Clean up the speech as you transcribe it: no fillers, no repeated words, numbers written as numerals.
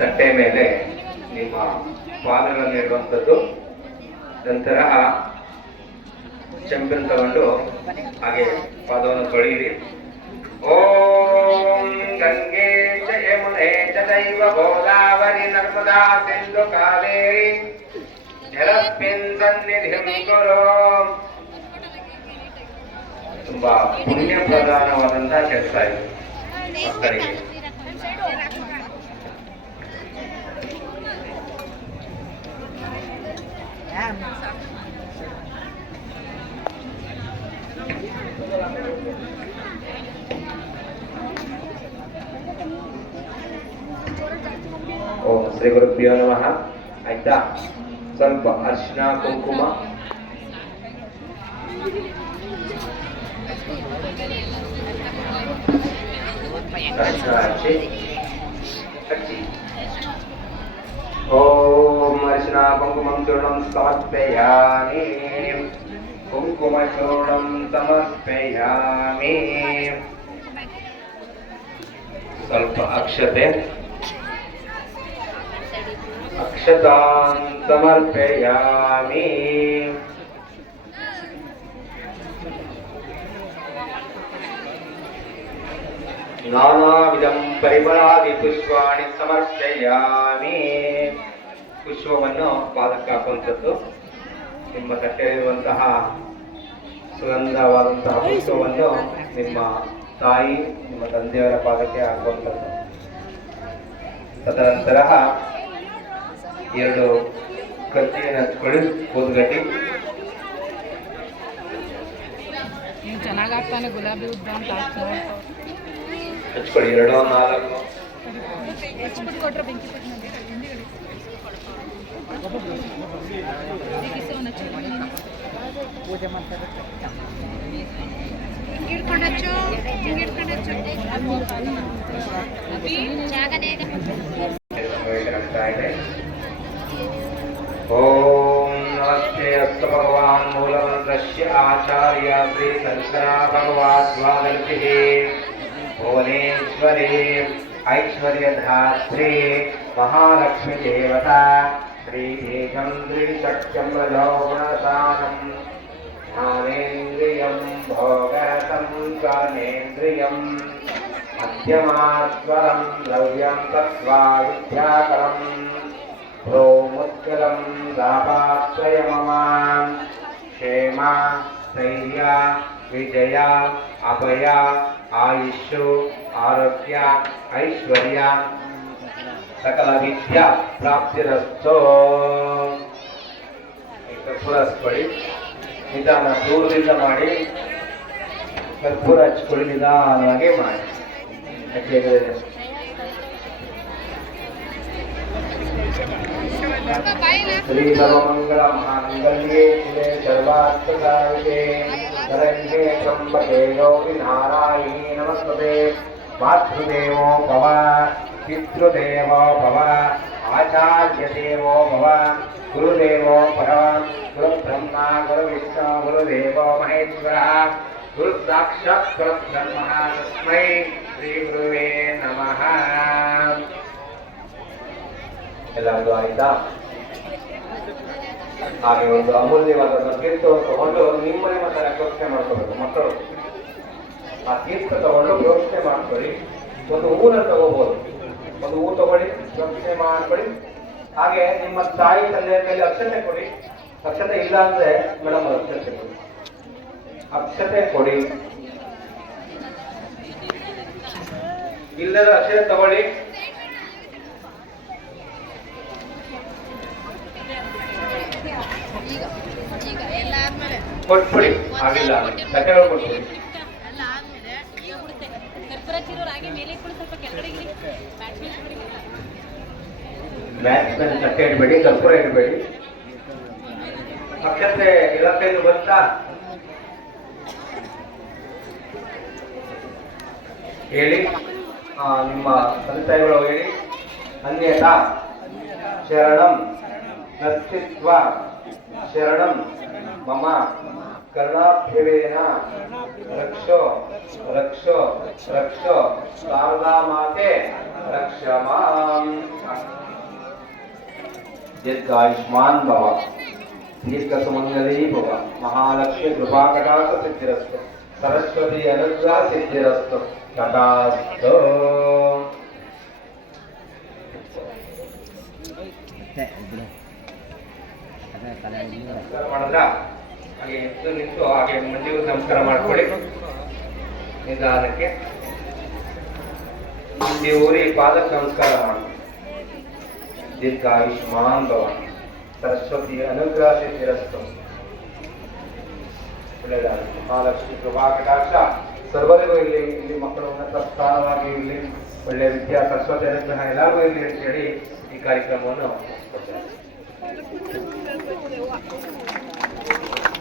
ತಟ್ಟೆ ಮೇಲೆ ನಿಮ್ಮ ಪಾದಗಳನ್ನು ಇಡುವಂಥದ್ದು. ನಂತರ ಚೆಂಪನ್ನು ತಗೊಂಡು ಹಾಗೆ ಪಾದವನ್ನು ತೊಳೆಯಿರಿ. ಓಂ ಗಂಗೆ ಚ ಯಮುನೆ ಚ ಚೈವ ಗೋದಾವರಿ ನರ್ಮದಾ ಸಿಂಧು ಕಾವೇರಿ ಜಲಸ್ಮಿನ್ ಸನ್ನಿಧಿಂ ಕುರು. ತುಂಬಾ ಪುಣ್ಯ ಪ್ರಧಾನವಾದಂತಹ ಕೆಲಸ ಇದು ಮಕ್ಕಳಿಗೆ. ಓಂ ಶ್ರೀ ಗುರುಭ್ಯೋ ನಮಃ. ಆಯ್ತಾ, ಸ್ವಲ್ಪ ಅರ್ಶಿನ ಕುಂಕುಮ ಹಚ್ಚಿ. ಓಂ ಅರ್ಶಿನ ಕುಂಕುಮಂ ಚೂರ್ಣಂ ಸಮರ್ಪಯಾಮಿ. ಕುಂಕುಮ ಚೂರ್ಣಂ ಸಮರ್ಪಯಾಮಿ. ಸ್ವಲ್ಪ ಅಕ್ಷತೆ ಅಕ್ಷತಾಂ ಸಮರ್ಪಯಾಮಿ. ನಾನಾವಿಧಂ ಪರಿಮಳಾದಿ ಪುಷ್ಪಾಣಿ ಸಮರ್ಪಯಾಮಿ. ಪುಷ್ಪವನ್ನು ಪಾದಕ್ಕೆ ಹಾಕುವಂಥದ್ದು. ನಿಮ್ಮ ತಟ್ಟೆಯಲ್ಲಿರುವಂತಹ ಸುಗಂಧವಾದಂತಹ ಪುಷ್ಪವನ್ನು ನಿಮ್ಮ ತಾಯಿ ನಿಮ್ಮ ತಂದೆಯವರ ಪಾದಕ್ಕೆ ಹಾಕುವಂಥದ್ದು. ತದನಂತರ 2 ಕತ್ತಿಯನ್ನು ಹಚ್ಕೊಳ್ಳಿ. ಕೂದಗಡ್ಡಿ ಚೆನ್ನಾಗಿ ಆಗ್ತಾನೆ. ಗುಲಾಬಿ ಉದ್ದ ಅಂತ ಹಚ್ಕೊಳ್ಳಿ. 2 4 ಕೊಟ್ರೆ ಬೆಂಕಿ ಪೂಜೆ ಮಾಡ್ತಾರೆ. ಓಂ ನಮಸ್ತೆ ಅಸ್ತು ಭಗವಾನ್ ಮೂಲಮಂತ್ರಸ್ಯ ಆಚಾರ್ಯ ಶ್ರೀ ಶಂಕರ ಭಗವಾನ್ ಸ್ವಾಗತಿಃ. ಭುವನೇಶ್ವರಿ ಐಶ್ವರ್ಯಧಾತ್ರಿ ಮಹಾಲಕ್ಷ್ಮೀ ದೇವತಾ ಶ್ರೀ ಏಕಂ ತ್ರಿಶಕ್ತಿಂ ರಜೋಗುಣಸಾನಂ ಜ್ಞಾನೇಂದ್ರಿಯಂ ಭೋಗರಸಂ ಕರ್ಮೇಂದ್ರಿಯಂ ಮಧ್ಯಮಾಸ್ವರಂ ದ್ರವ್ಯಂ ತತ್ವಾ ವಿದ್ಯಾಕರಂ ಪ್ರೋಮುತ್ಕಲಂ ದಾಪಾತ್ರಯಮಮಾಂ ಕ್ಷೇಮ ಸ್ಥೈರ್ಯ ವಿಜಯ ಅಭಯ ಆಯುಷ್ಯು ಆರೋಗ್ಯ ಐಶ್ವರ್ಯ ಸಕಲ ವಿದ್ಯಾ ಪ್ರಾಪ್ತಿರಸ್ತೋ. ಕರ್ಪೂರ ಹಚ್ಕೊಳ್ಳಿ. ನಿಧಾನ ದೂರದಿಂದ ಮಾಡಿ. ಕರ್ಪೂರ ಹಚ್ಕೊಳ್ಳಿ, ನಿಧಾನವಾಗಿ ಮಾಡಿ. ಶ್ರೀ ಸರ್ವಮಂಗಳ ಮಹಾಮಂಗಲ್ಯೆ ಶಿವೆ ಸರ್ವಾರ್ಥಸಾಧಿಕೆ ಶರಣ್ಯೆ ತ್ರ್ಯಂಬಕೆ ಗೌರಿ ನಾರಾಯಣಿ ನಮಸ್ತುತೆ. ಮಾತೃದೇವೋ ಭವ, ಪಿತೃದೇವೋ ಭವ, ಆಚಾರ್ಯ ದೇವೋ ಭವ, ಗುರುದೇವೋ ಭವ. ಗುರು ಬ್ರಹ್ಮ ಗುರು ವಿಷ್ಣು ಗುರುದೇವೋ ಮಹೇಶ್ವರ ಗುರು ಸಾಕ್ಷಾತ್ ಪರಬ್ರಹ್ಮ ತಸ್ಮೈ ಶ್ರೀ ಗುರುವೇ ನಮಃ. ಎಲ್ಲರಿಗೂ ಆಯ್ತಾ? ಹಾಗೆ ಒಂದು ಅಮೂಲ್ಯವಾದ ತೀರ್ಥವನ್ನು ತಗೊಂಡು ನಿಮ್ಮನೆ ಮತ್ತೆ ಪ್ರೋಕ್ಷಣೆ ಮಾಡ್ಕೋಬೇಕು ಮಕ್ಕಳು. ಆ ತೀರ್ಥ ತಗೊಂಡು ಪ್ರೋಕ್ಷಣೆ ಮಾಡ್ಕೊಳ್ಳಿ. ಒಂದು ಹೂವನ್ನು ತಗೋಬಹುದು. ಒಂದು ಹೂ ತಗೊಳ್ಳಿ, ಪ್ರೋಕ್ಷಣೆ ಮಾಡ್ಕೊಳ್ಳಿ. ಹಾಗೆ ನಿಮ್ಮ ತಾಯಿ ತಂದೆಯ ಕೈಲಿ ಅಕ್ಷತೆ ಕೊಡಿ. ಅಕ್ಷತೆ ಇಲ್ಲ ಅಂದ್ರೆ ಮೇಡಮ್ ಅಕ್ಷತೆ ಕೊಡಿ. ಅಕ್ಷತೆ ಕೊಡಿ. ಇಲ್ಲದ ಅಕ್ಷತೆ ತಗೊಳ್ಳಿ. ಕೊಟ್ಬಿಡಿ. ಆಗಿಲ್ಲ ಸಕ್ಕರೆ ಕೊಟ್ಬಿಡಿ. ಬ್ಯಾಟ್ಸ್ಮನ್ ಸಕ್ಕರೆ ಇಡಬೇಡಿ, ಕರ್ಪೂರ ಇಡಬೇಡಿ. ಅಕ್ಷತೆ ಇಲಕ್ಕೈದು ಬಂತಾ ಹೇಳಿ. ನಿಮ್ಮ ತಂದೆಗಳು ಹೇಳಿ. ಅನ್ಯತಾ ಶರಣಂ ನಸ್ತಿತ್ವ ಶರಣಂ ಮಮ ಕರ್ಣಾಭ್ಯವೇನ ರಕ್ಷೋ ರಕ್ಷೋ ರಕ್ಷೋ ಶಾರದಾ ಮಾತೆ ರಕ್ಷ ಮಾಂ. ದೀರ್ಘಾಯುಷ್ಮಾನ್ ಭವ, ದೀರ್ಘ ಸುಮಂಗಲೀ ಭವ, ಮಹಾಲಕ್ಷ್ಮಿ ಕೃಪಾಕಟಾಕ್ಷ ಸಿದ್ಧಿರಸ್ತು, ಸರಸ್ವತಿ ಅನುಗ್ರಹ ಸಿದ್ಧಿರಸ್ತು, ತಥಾಸ್ತು. ನಮಸ್ಕಾರ ಮಾಡಿದ್ರ ಹಾಗೆ ಎದ್ದು ನಿಂತು ಹಾಗೆ ಮಂಡಿಗೂ ನಮಸ್ಕಾರ ಮಾಡ್ಕೊಳ್ಳಿ. ನಿಧಾನಕ್ಕೆ ಮಂಡಿ ಊರಿ ಪಾದಕ್ಕೆ ನಮಸ್ಕಾರ ಮಾಡಿ. ದೀರ್ಘಾಯುಷ್ಮಾನ್ ಭವ, ಸರಸ್ವತಿ ಅನುಗ್ರಹ ಸಿದ್ಧಿರಸ್ತು. ಒಳ್ಳೆಯದಾಗಿ ಮಹಾಲಕ್ಷ್ಮಿ ಕೃಪಾ ಕಟಾಕ್ಷ ಸರ್ವರಿಗೂ ಇಲ್ಲಿ ಇಲ್ಲಿ ಮಕ್ಕಳು ಉನ್ನತ ಸ್ಥಾನವಾಗಿ ಇರಲಿ, ಒಳ್ಳೆಯ ವಿದ್ಯಾ ಸರಸ್ವತಿ ಅನುಗ್ರಹ ಎಲ್ಲರಿಗೂ ಇರಲಿ ಅಂತ ಹೇಳಿ ಈ ಕಾರ್ಯಕ್ರಮವನ್ನು